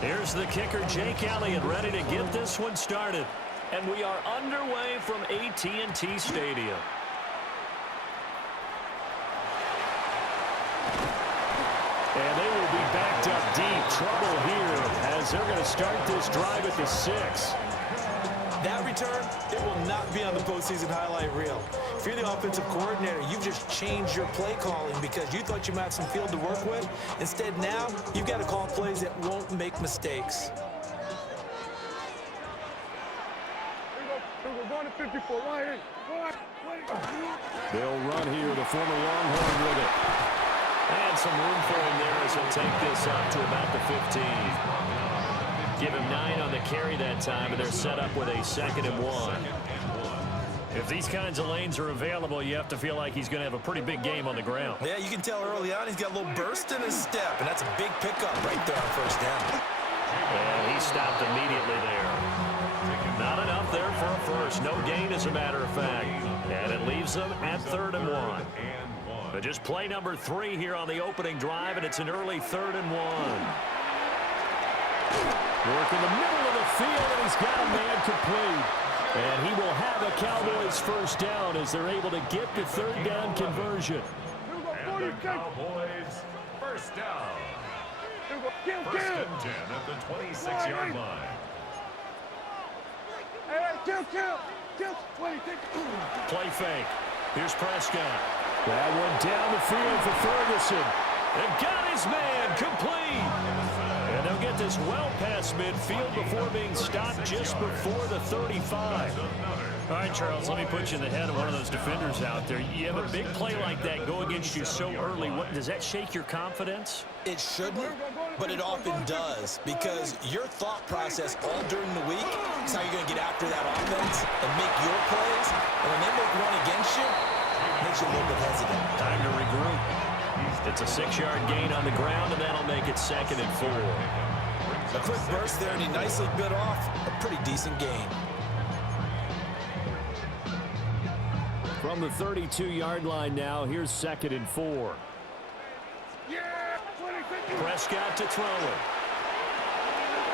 Here's the kicker, Jake Elliott, ready to get this one started. And we are underway from AT&T Stadium. And they will be backed up deep. Trouble here as they're going to start this drive at the 6. That return, it will not be on the postseason highlight reel. If you're the offensive coordinator, you've just changed your play calling because you thought you might have some field to work with. Instead, now, you've got to call plays that won't make mistakes. They'll run here, the former Longhorn with it. And some room for him there as he'll take this up to about the 15. Give him 9 on the carry that time, and they're set up with a 2nd and 1. If these kinds of lanes are available, you have to feel like he's going to have a pretty big game on the ground. Yeah, you can tell early on he's got a little burst in his step, and that's a big pickup right there on first down. And he stopped immediately there. Not enough there for a first. No gain, as a matter of fact. And it leaves them at 3rd and 1. But just play number 3 here on the opening drive, and it's an early 3rd and 1. Work in the middle of the field, and he's got a man complete. And he will have a Cowboys first down as they're able to get the 3rd down conversion. And the Cowboys first down. First and 10 at the 26-yard line. Play fake. Here's Prescott. That one down the field for Ferguson. And got his man complete. And they'll get this well past midfield before being stopped just before the 35. All right, Charles, let me put you in the head of one of those defenders out there. You have a big play like that go against you so early. What does that shake your confidence? It shouldn't, but it often does because your thought process all during the week is how you're going to get after that offense and make your plays. And when they make one against you, it makes you a little bit hesitant. Time to regroup. It's a 6-yard gain on the ground, and that'll make it 2nd and 4. A quick burst there, and he nicely bit off a pretty decent gain. From the 32-yard line now, here's 2nd and 4. Prescott to throw it.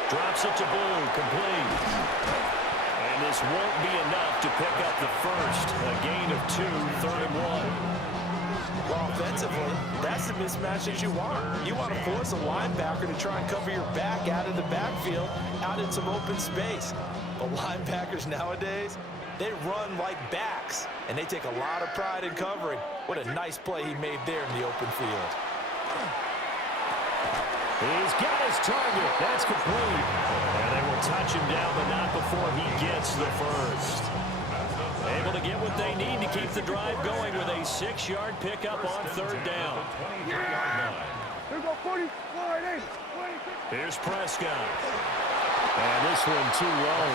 Drops it to Blue, complete. And this won't be enough to pick up the first. A gain of 2, 3rd and 1. Well, offensively, that's the mismatch that you want. You want to force a linebacker to try and cover your back out of the backfield, out in some open space. But linebackers nowadays, they run like backs, and they take a lot of pride in covering. What a nice play he made there in the open field. He's got his target. That's complete. And they will touch him down, but not before he gets the first. Able to get what they need to keep the drive going with a 6-yard pickup on 3rd down. Here's Prescott. And this one too low.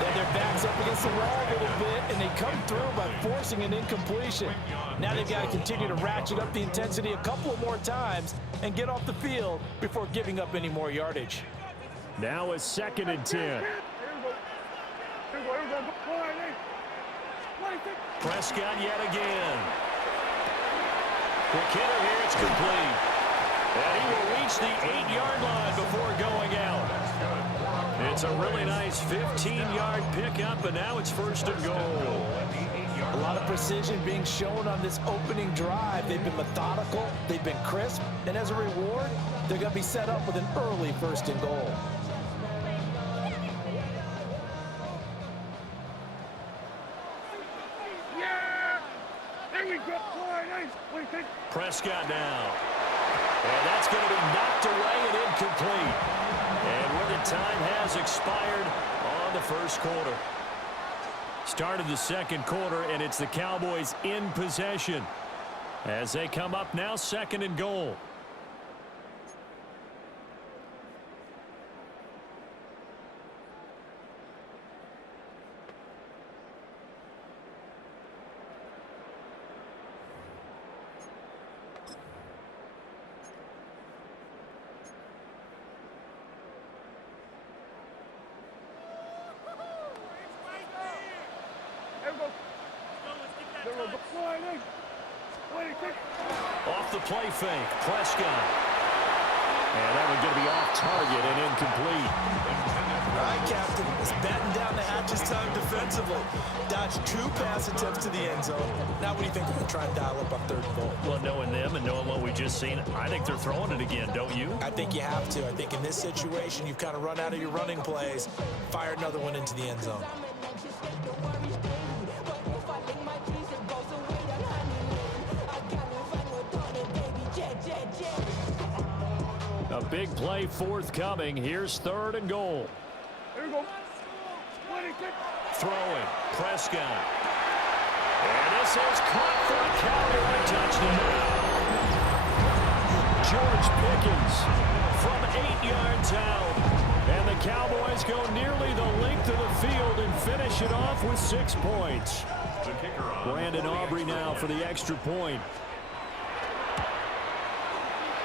Then their back's up against the wall a little bit, and they come through by forcing an incompletion. Now they've got to continue to ratchet up the intensity a couple more times and get off the field before giving up any more yardage. Now a 2nd and 10. Prescott yet again. Quick hitter here, it's complete. And he will reach the 8-yard line before going out. It's a really nice 15-yard pickup, and now it's 1st and goal. A lot of precision being shown on this opening drive. They've been methodical, they've been crisp, and as a reward, they're going to be set up with an early 1st and goal. Prescott now. And that's going to be knocked away and incomplete. And where the time has expired on the 1st quarter. Started the 2nd quarter, and it's the Cowboys in possession as they come up now 2nd and goal. Off the play fake, Prescott. And that one's going to be off target and incomplete. All right, Captain. It's batten down the hatches time defensively. Dodged 2 pass attempts to the end zone. Now what do you think they're going to try and dial up on 3rd and goal? Well, knowing them and knowing what we just seen, I think they're throwing it again, don't you? I think you have to. I think in this situation, you've kind of run out of your running plays. Fire another one into the end zone. A big play forthcoming. Here's 3rd and goal. Here we go. Throwing, Prescott. And this is caught for a Cowboy touchdown. George Pickens from 8 yards out. And the Cowboys go nearly the length of the field and finish it off with 6 points. Brandon Aubrey now for the extra point.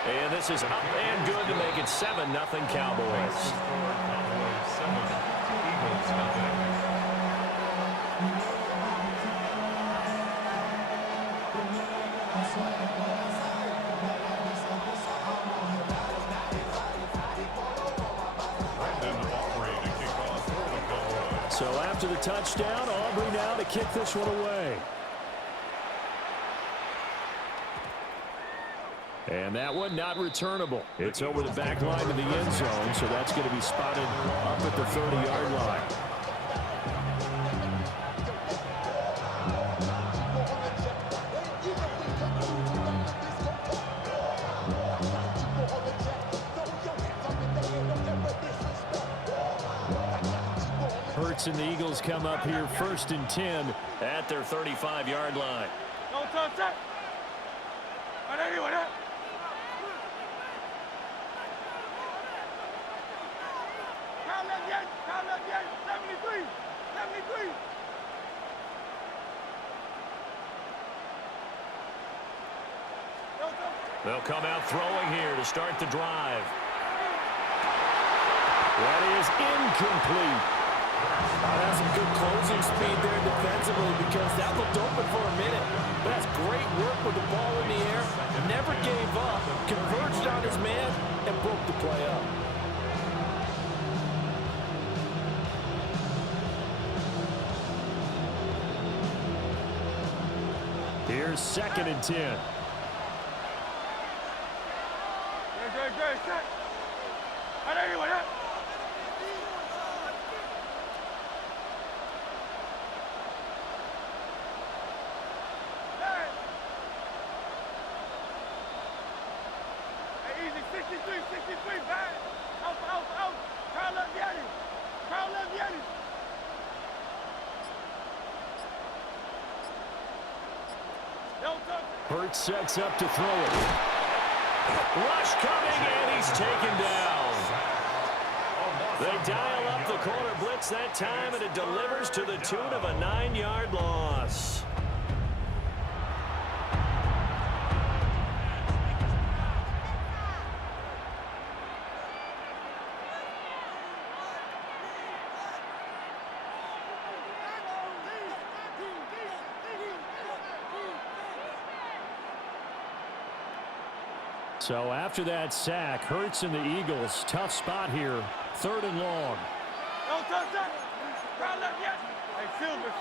And this is up and good to make it 7-0 Cowboys. So after the touchdown, Aubrey now to kick this one away. And that one not returnable. It's over the back line of the end zone, so that's going to be spotted up at the 30-yard line. Hurts and the Eagles come up here 1st and 10 at their 35-yard line. No touch. They'll come out throwing here to start the drive. That is incomplete. That's some good closing speed there defensively because that looked open for a minute. But that's great work with the ball in the air. Never gave up, converged on his man, and broke the play up. Here's 2nd and 10. Hurts sets up to throw it. Rush coming, and he's taken down. They dial up the corner blitz that time, and it delivers to the tune of a 9-yard loss. So after that sack, Hurts and the Eagles, tough spot here, 3rd and long. No touch. Try left yet. Hey, Silver.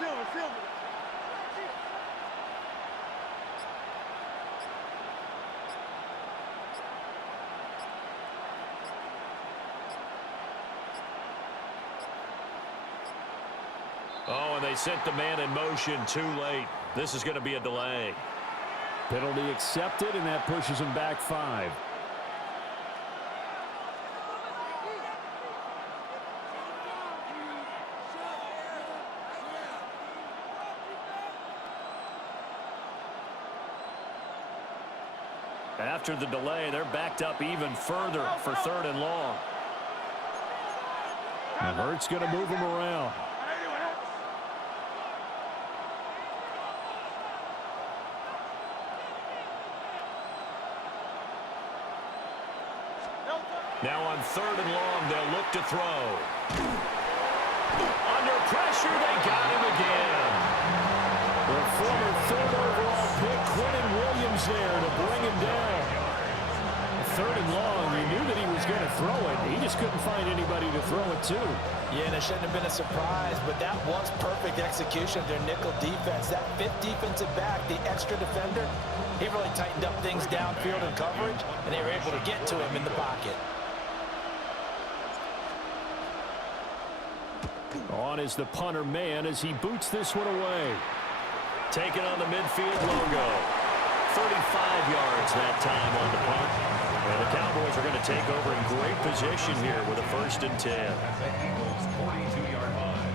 Oh, and they sent the man in motion too late. This is going to be a delay. Penalty accepted, and that pushes him back 5. After the delay, they're backed up even further for 3rd and long. And Hurts going to move him around. Now on 3rd and long, they'll look to throw. Under pressure, they got him again. The former third overall pick, Quinnen Williams there to bring him down. Third and long, you knew that he was going to throw it. He just couldn't find anybody to throw it to. Yeah, and it shouldn't have been a surprise, but that was perfect execution of their nickel defense. That fifth defensive back, the extra defender, he really tightened up things downfield in coverage, and they were able to get to him in the pocket. On is the punter man as he boots this one away. Taking on the midfield logo. 35 yards that time on the punt. And the Cowboys are going to take over in great position here with a 1st and 10. At the Eagles' 42-yard line.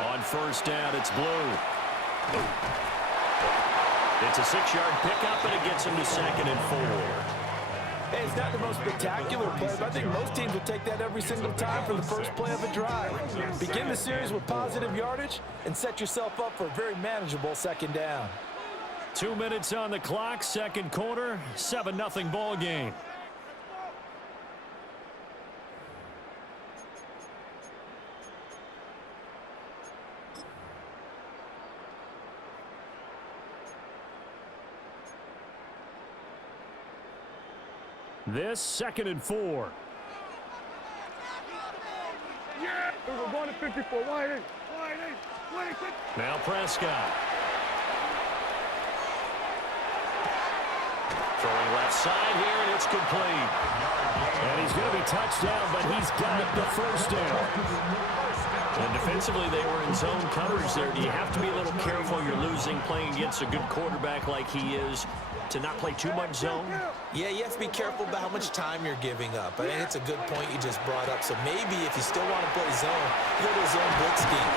On 1st down, it's Blue. It's a 6-yard pickup, and it gets him to 2nd and 4. Hey, it's not the most spectacular play, but I think most teams would take that every single time for the first play of a drive. Begin the series with positive yardage and set yourself up for a very manageable 2nd down. 2 minutes on the clock, 2nd quarter, 7-0 ball game. This 2nd and 4. Yeah! We're going to 54. Wide in. Now Prescott. Throwing left side here, and it's complete. And he's going to be touched down, but he's got the 1st down. And defensively, they were in zone coverage there. Do you have to be a little careful? You're losing playing against a good quarterback like he is to not play too much zone? Yeah, you have to be careful about how much time you're giving up. I think it's a good point you just brought up. So maybe if you still want to play zone, you go to a zone blitz scheme,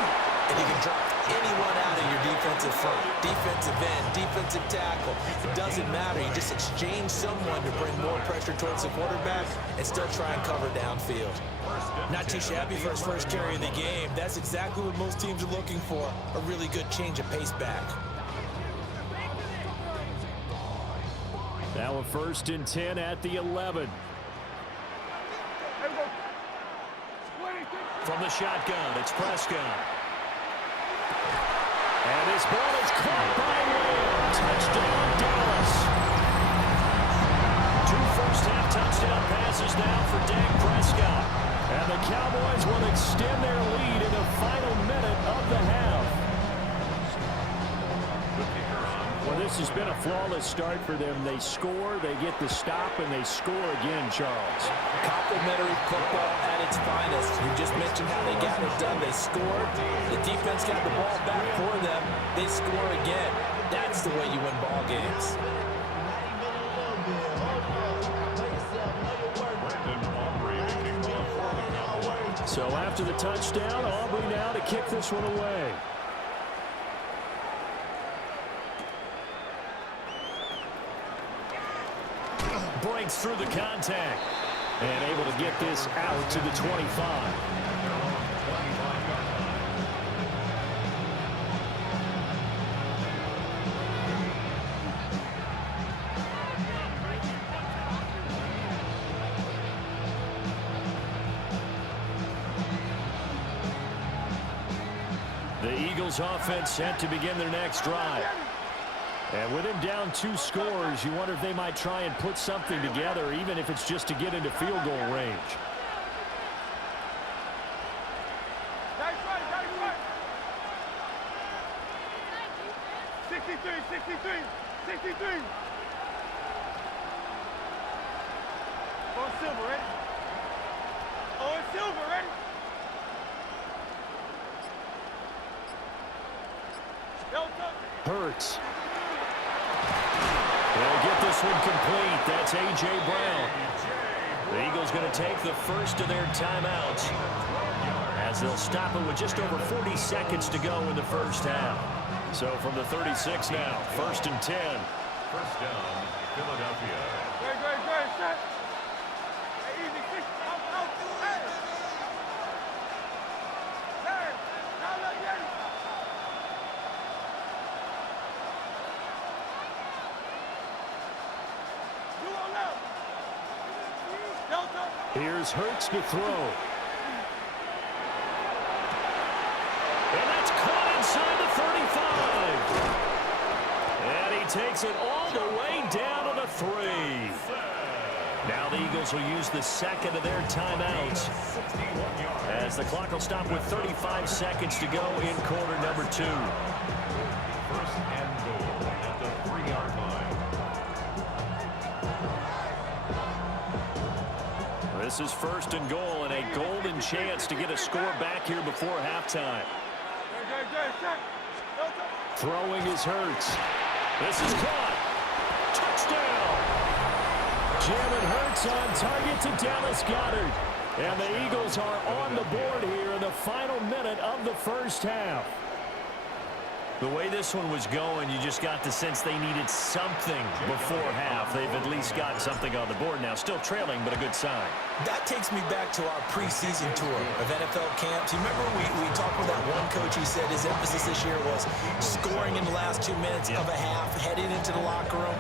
and you can drop anyone out of your defensive front, defensive end, defensive tackle. It doesn't matter. You just exchange someone to bring more pressure towards the quarterback and still try and cover downfield. Not too shabby for his first carry of the game. That's exactly what most teams are looking for, a really good change of pace back. Now a 1st and 10 at the 11. From the shotgun, it's Prescott. And this ball is caught by Lamb. Touchdown, Dallas. 2 first-half touchdown passes now for Dak Prescott. And the Cowboys will extend their lead in the final minute of the half. Well, this has been a flawless start for them. They score, they get the stop, and they score again, Charles. Complimentary football at its finest. You just mentioned how they got it done. They scored. The defense got the ball back for them. They score again. That's the way you win ball games. So after the touchdown, Aubrey now to kick this one away. Breaks through the contact and able to get this out to the 25. The Eagles offense set to begin their next drive. And with him down 2 scores, you wonder if they might try and put something together, even if it's just to get into field goal range. Nice right. 63. Oh, Silver, ready? Oh, it's Silver, ready? Hurts. They'll get this one complete. That's A.J. Brown. The Eagles going to take the first of their timeouts as they'll stop it with just over 40 seconds to go in the first half. So from the 36 now, 1st and 10. First down, Philadelphia. Great, set. Hey, easy, 6, out, hey. Here's Hurts to throw. And that's caught inside the 35. And he takes it all the way down to the 3. Now the Eagles will use the second of their timeouts, as the clock will stop with 35 seconds to go in quarter number 2. First and goal at the 3-yard line. This is first and goal, and a golden chance to get a score back here before halftime. Throwing is Hurts. This is caught. Touchdown! Jalen Hurts on target to Dallas Goedert. And the Eagles are on the board here in the final minute of the first half. The way this one was going, you just got the sense they needed something before half. They've at least got something on the board now. Still trailing, but a good sign. That takes me back to our preseason tour of NFL camps. You remember we talked with that one coach who said his emphasis this year was scoring in the last 2 minutes of a half, heading into the locker room.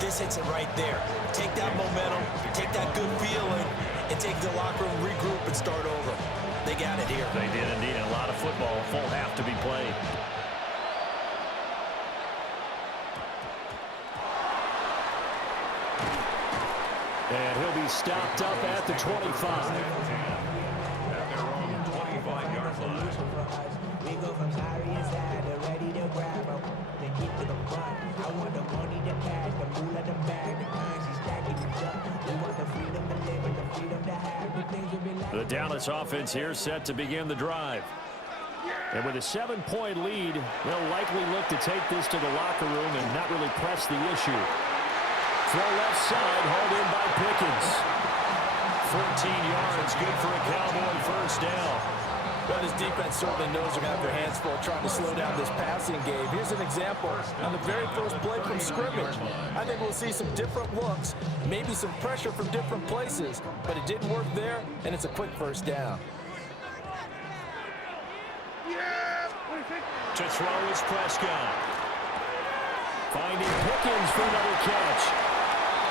This hits it right there. Take that momentum, take that good feeling, and take the locker room, regroup, and start over. They got it here. They did indeed. A lot of football, full half to be played. And he'll be stopped up at the 25. At their own 25-yard line. We go from sorry inside to ready to grab them. They get to the front. I want the money, the cash, the moolah, the bag, the currency stacking it up. We want the freedom to live and the freedom to have the things we like. The Dallas offense here set to begin the drive. And with a 7-point lead, they'll likely look to take this to the locker room and not really press the issue. Throw left side, hauled in by Pickens. 14 yards, good for a Cowboy first down. But his defense certainly knows they're going to have their hands full trying to slow down this passing game. Here's an example on the very first play from scrimmage. I think we'll see some different looks, maybe some pressure from different places, but it didn't work there, and it's a quick first down. To throw is Prescott. Finding Pickens for another catch.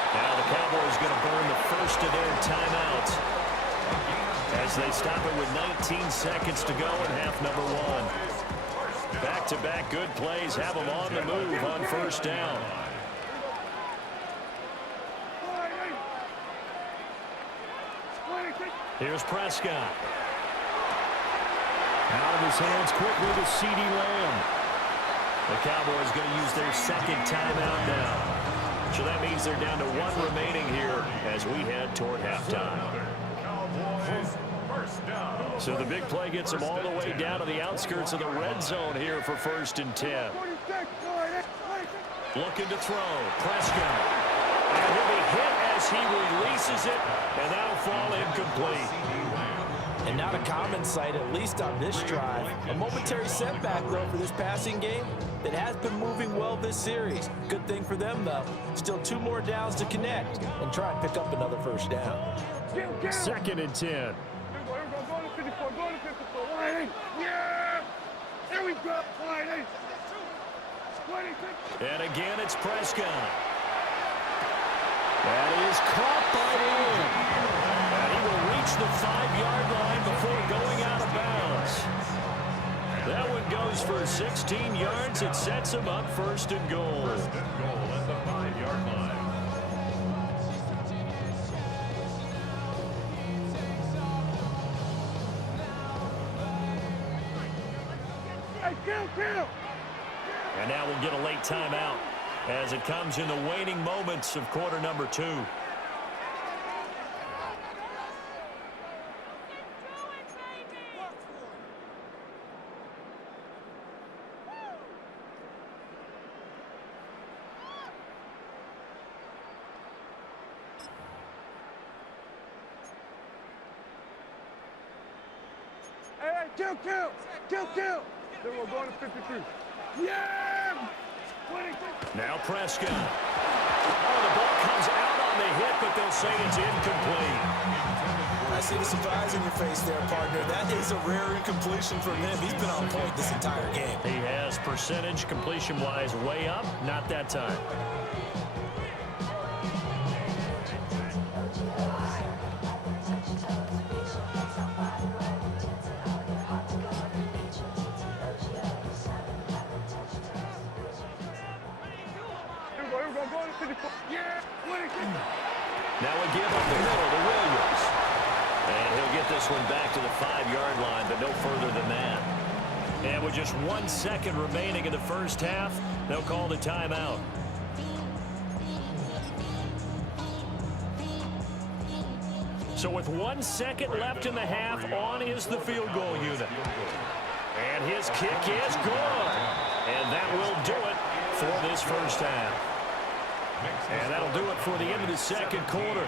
Now the Cowboys going to burn the first of their timeouts as they stop it with 19 seconds to go in half number 1. Back-to-back good plays have them on the move on first down. Here's Prescott. Out of his hands quickly to CeeDee Lamb. The Cowboys going to use their second timeout now. So that means they're down to 1 remaining here as we head toward halftime. Cowboys, first down. So the big play gets them all the way down to the outskirts of the red zone here for 1st and 10. Looking to throw. Prescott. And he'll be hit as he releases it, and that'll fall incomplete. And not a common sight, at least on this drive. A momentary setback, though, for this passing game that has been moving well this series. Good thing for them, though. Still 2 more downs to connect and try and pick up another first down. 2nd and 10. There we go. And again, it's Prescott. That is caught by Lamb. And he will reach the 5-yard line before going out of bounds. That one goes for 16 yards. It sets him up 1st and goal. First and goal at the 5-yard line. And now we'll get a late timeout as it comes in the waning moments of quarter number 2. Kill. Then we're going to 53. Yeah! 26. Now Prescott. Oh, the ball comes out on the hit, but they'll say it's incomplete. I see the surprise in your face there, partner. That is a rare incompletion from him. He's been on point this entire game. He has percentage completion-wise way up. Not that time. Now we give up the middle to Williams. And he'll get this one back to the 5-yard line, but no further than that. And with just 1 second remaining in the first half, they'll call the timeout. So with 1 second left in the half, on is the field goal unit. And his kick is good. And that will do it for this first half. And that'll do it for the end of the second quarter.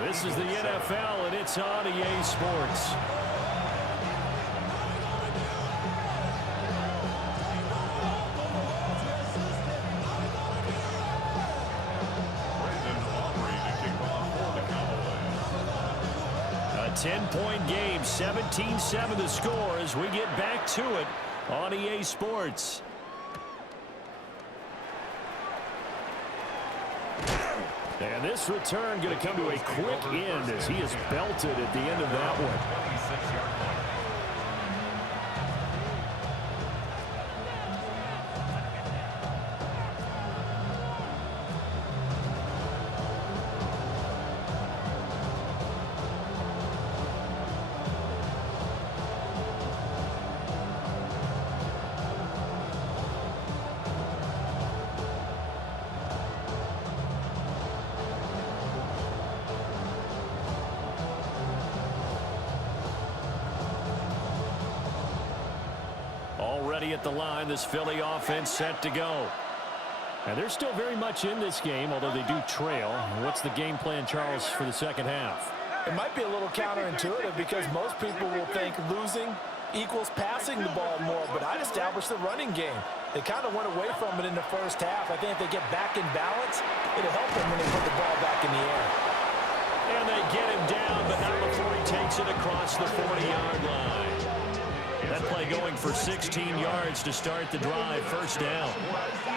This is the NFL, and it's on EA Sports. A 10-point game, 17-7 the score as we get back to it on EA Sports. And this return going to come to a quick end as he is belted at the end of that one. 26-yard line. Already at the line, this Philly offense set to go. And they're still very much in this game, although they do trail. What's the game plan, Charles, for the second half? It might be a little counterintuitive because most people will think losing equals passing the ball more, but I'd establish the running game. They kind of went away from it in the first half. I think if they get back in balance, it'll help them when they put the ball back in the air. And they get him down, but not before he takes it across the 40-yard line. That play going for 16 yards to start the drive, first down.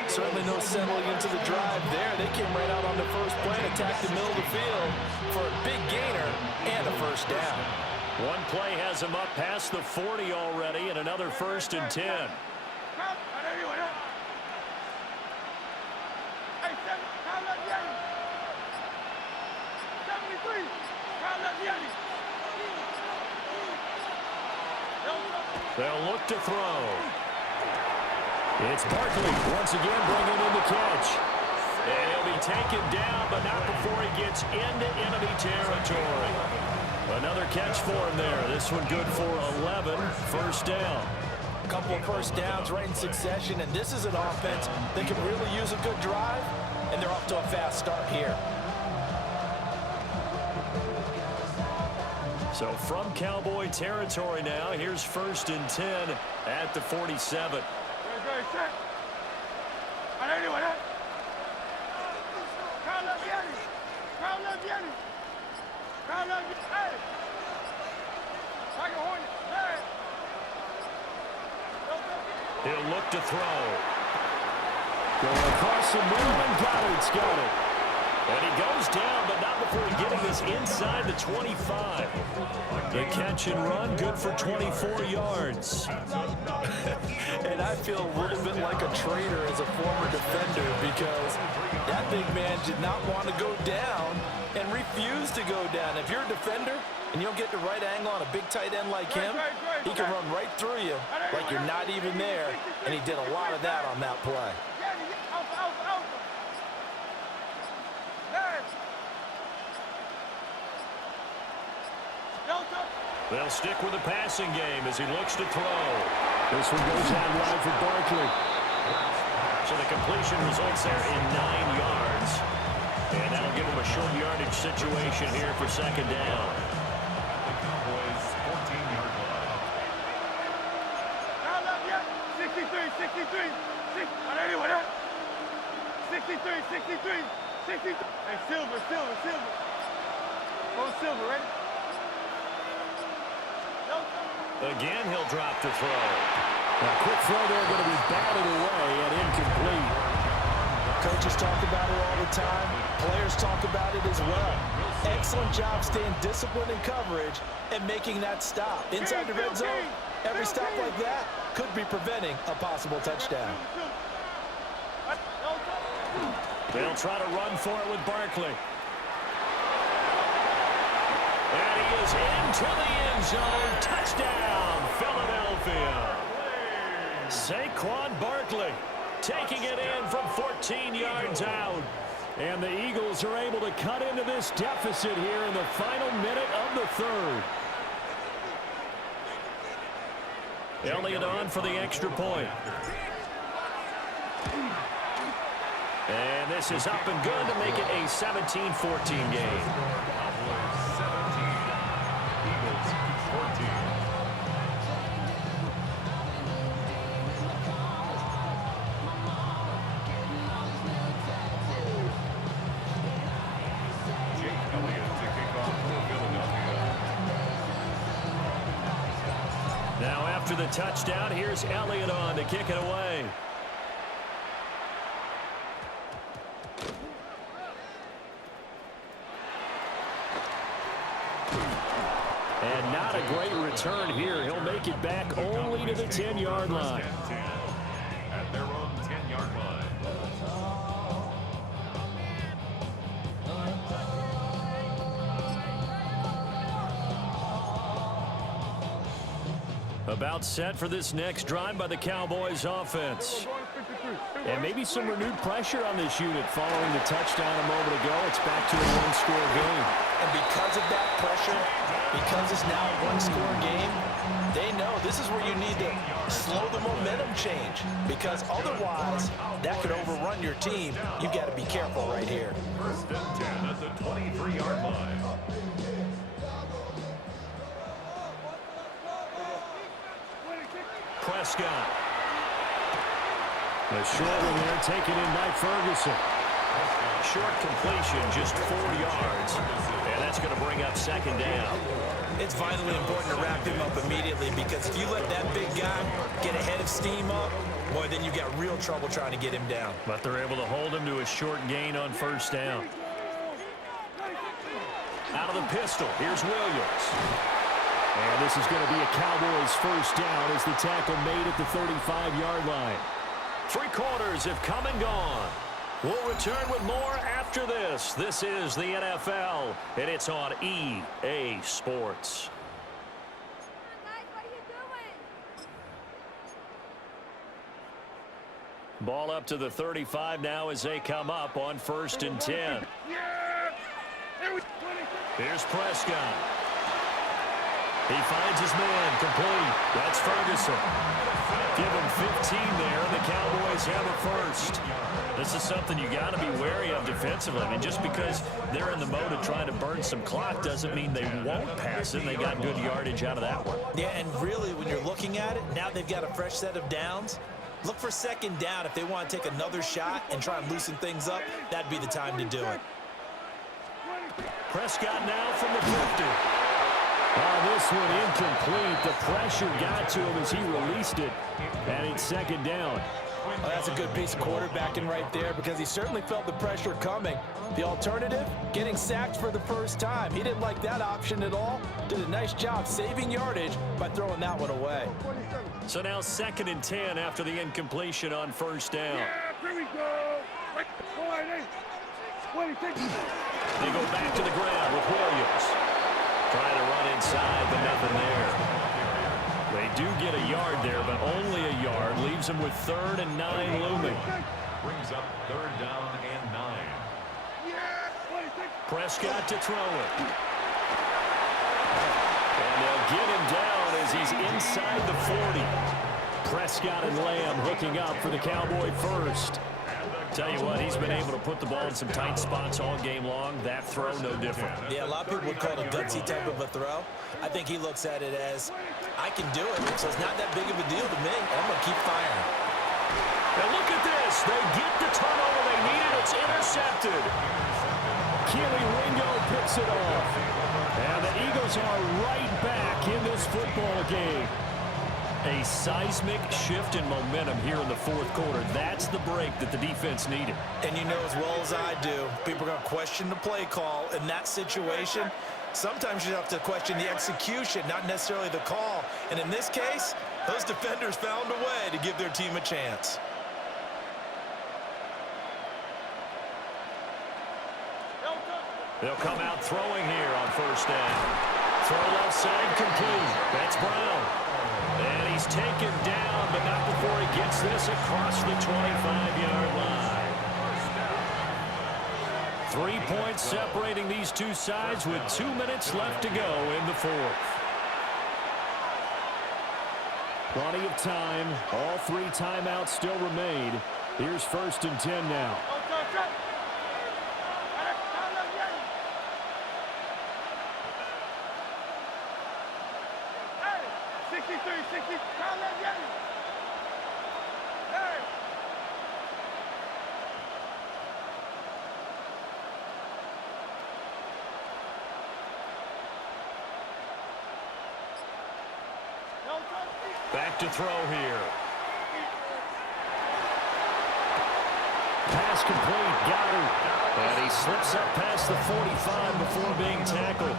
Certainly no settling into the drive there. They came right out on the first play and attacked the middle of the field for a big gainer and a first down. One play has him up past the 40 already, and another 1st and 10. They'll look to throw. It's Barkley once again bringing in the catch. And he'll be taken down, but not before he gets into enemy territory. Another catch for him there. This one good for 11, first down. A couple of first downs right in succession, and this is an offense that can really use a good drive, and they're off to a fast start here. So from Cowboy territory now, here's 1st and 10 at the 47. He'll look to throw. Going across the middle and got it. And he goes down, but not before getting this inside the 25. The catch and run, good for 24 yards. And I feel a little bit like a traitor as a former defender because that big man did not want to go down and refused to go down. If you're a defender and you don't get the right angle on a big tight end like him, he can run right through you like you're not even there, and he did a lot of that on that play. They'll stick with the passing game as he looks to throw. This one goes out wide for Barkley. So the completion results there in 9 yards. And that'll give him a short yardage situation here for second down. The Cowboys' 14-yard line. 63. Hey, Silver. Go Silver, ready? Again, he'll drop to throw. A quick throw there going to be batted away and incomplete. Coaches talk about it all the time. Players talk about it as well. Excellent job staying disciplined in coverage and making that stop. Inside the red zone, every stop like that could be preventing a possible touchdown. They'll try to run for it with Barkley. And he is into the end zone. Touchdown, Philadelphia. Saquon Barkley taking it in from 14 yards out. And the Eagles are able to cut into this deficit here in the final minute of the third. Elliott on for the extra point. And this is up and good to make it a 17-14 game. Cowboys 17, Eagles 14. Jake Elliott to kick off for Philadelphia. Now after the touchdown, here's Elliott on to kick it away. And not a great return here. He'll make it back only to the 10-yard line. At their own 10-yard line. About set for this next drive by the Cowboys offense. And maybe some renewed pressure on this unit following the touchdown a moment ago. It's back to a one-score game. And because of that pressure, because it's now a one-score game, they know this is where you need to slow the momentum change. Because otherwise, that could overrun your team. You got to be careful right here. First and 10 at the 23-yard line. Prescott. The short one there taken in by Ferguson. Short completion, just 4 yards. And that's going to bring up second down. It's vitally important to wrap him up immediately because if you let that big guy get ahead of steam up, boy, then you got real trouble trying to get him down. But they're able to hold him to a short gain on first down. Out of the pistol, here's Williams. And this is going to be a Cowboys first down as the tackle made at the 35-yard line. 3 quarters have come and gone. We'll return with more after this. This is the NFL, and it's on EA Sports. Guys, what are you doing? Ball up to the 35 now as they come up on first and 10. Here's Prescott. He finds his man, complete. That's Ferguson. Give him 15 there, and the Cowboys have a first. This is something you got to be wary of defensively. I mean, just because they're in the mode of trying to burn some clock doesn't mean they won't pass it. They got good yardage out of that one. Yeah, and really, when you're looking at it, now they've got a fresh set of downs. Look for second down if they want to take another shot and try and loosen things up. That'd be the time to do it. Prescott now from the 50. This one incomplete. The pressure got to him as he released it, and it's second down. Well, that's a good piece of quarterbacking right there because he certainly felt the pressure coming. The alternative, getting sacked for the first time. He didn't like that option at all. Did a nice job saving yardage by throwing that one away. So now second and 10 after the incompletion on first down. Here we go. They go back to the ground with Williams. Trying to run inside, but nothing there. They do get a yard there, but only a yard. Leaves them with 3rd and 9 looming. Brings up 3rd down and 9. Prescott to throw it. And they'll get him down as he's inside the 40. Prescott and Lamb hooking up for the Cowboy first. Tell you what, he's been able to put the ball in some tight spots all game long. That throw, no different. Yeah, a lot of people would call it a gutsy type of a throw. I think he looks at it as, I can do it, so it's not that big of a deal to me. I'm going to keep firing. And look at this. They get the turnover they needed. It's intercepted. Keely Ringo picks it off. And the Eagles are right back in this football game. A seismic shift in momentum here in the 4th quarter. That's the break that the defense needed. And you know as well as I do, people are going to question the play call in that situation. Sometimes you have to question the execution, not necessarily the call. And in this case, those defenders found a way to give their team a chance. They'll come out throwing here on first down. Throw left side complete. That's Brown. And he's taken down, but not before he gets this across the 25-yard line. 3 points separating these two sides with 2 minutes left to go in the fourth. Plenty of time. All 3 timeouts still remain. Here's 1st and 10 now. Back to throw here. Pass complete. Goddard. And he slips up past the 45 before being tackled.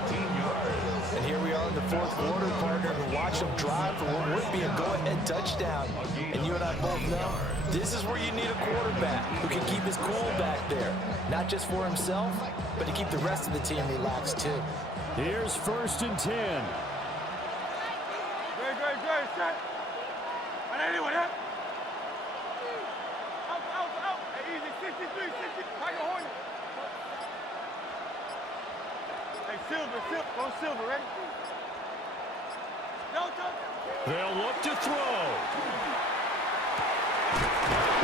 And here we are in the fourth quarter, partner, to watch them drive for what would be a go-ahead touchdown. And you and I both know this is where you need a quarterback who can keep his cool back there. Not just for himself, but to keep the rest of the team relaxed too. Here's 1st and 10. Good, set. And anyone, yeah? Out. Hey, easy, 63, 60. Tiger Hornet. Hey, Silver, go Silver, ready? No, They'll look to throw.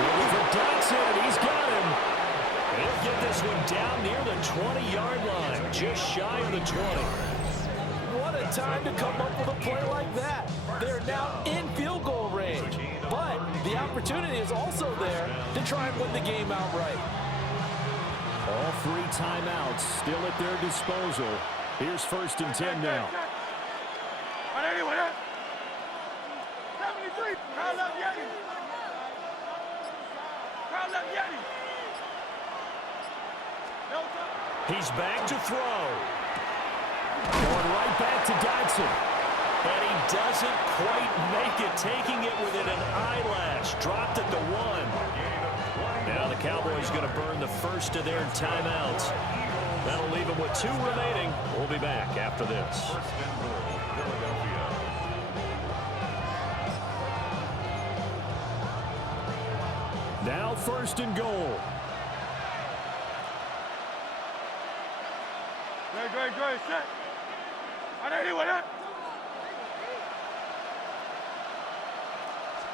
Looking for Dotson, he's got him. He'll get this one down near the 20-yard line, just shy of the 20. What a time to come up with a play like that. They're now in field goal range. But the opportunity is also there to try and win the game outright. All 3 timeouts still at their disposal. Here's 1st and 10 now. On anyone, yeah? 73. Crowd left Yeti. Crowd left Yeti. No, He's back to throw. Going right back to Dotson. And he doesn't quite make it, taking it within an eyelash. Dropped at the 1. Now the Cowboys going to burn the first of their timeouts. That'll leave them with 2 remaining. We'll be back after this. Now 1st and goal. Good, set. On anyone, yeah?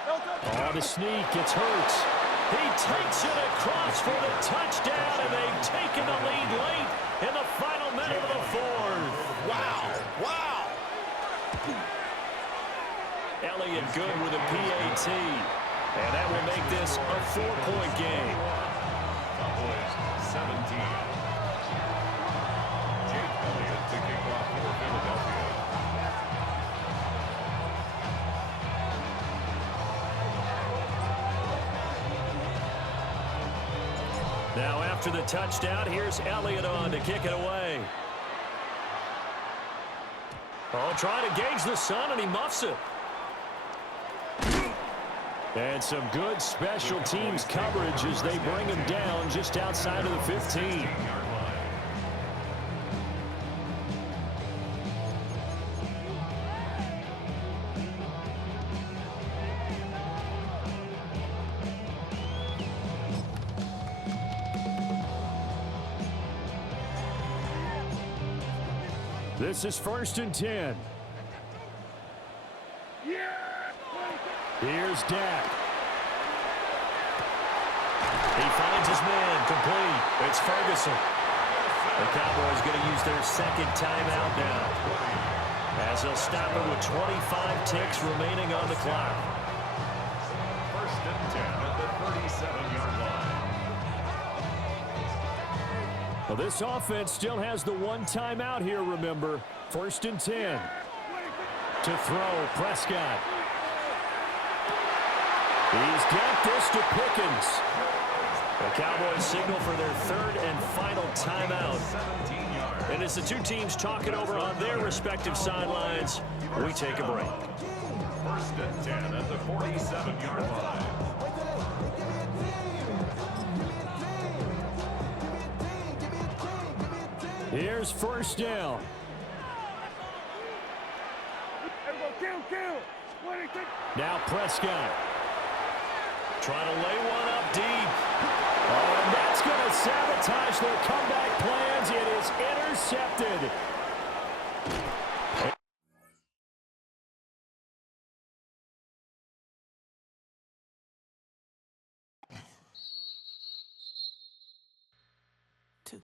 Oh, the sneak, it's Hurts. He takes it across for the touchdown, and they've taken the lead late in the final minute of the fourth. Wow. Elliott good with a PAT, and that will make this a 4-point game. Cowboys 17. Jake Elliott to kick off for Philadelphia. Now after the touchdown, here's Elliott on to kick it away. Oh, trying to gauge the sun, and he muffs it. And some good special teams coverage as they bring him down just outside of the 15. This is 1st and 10. Here's Dak. He finds his man complete. It's Ferguson. The Cowboys going to use their 2nd timeout now, as they'll stop it with 25 ticks remaining on the clock. 1st and 10 at the 37-yard line. Well, this offense still has the 1 timeout here, remember. 1st and 10. To throw, Prescott. He's got this to Pickens. The Cowboys signal for their 3rd and final timeout. And as the 2 teams talk it over on their respective sidelines, we take a break. 1st and 10 at the 47-yard line. Here's first down. Now Prescott. Trying to lay one up deep. Oh, and that's going to sabotage their comeback plans. It is intercepted.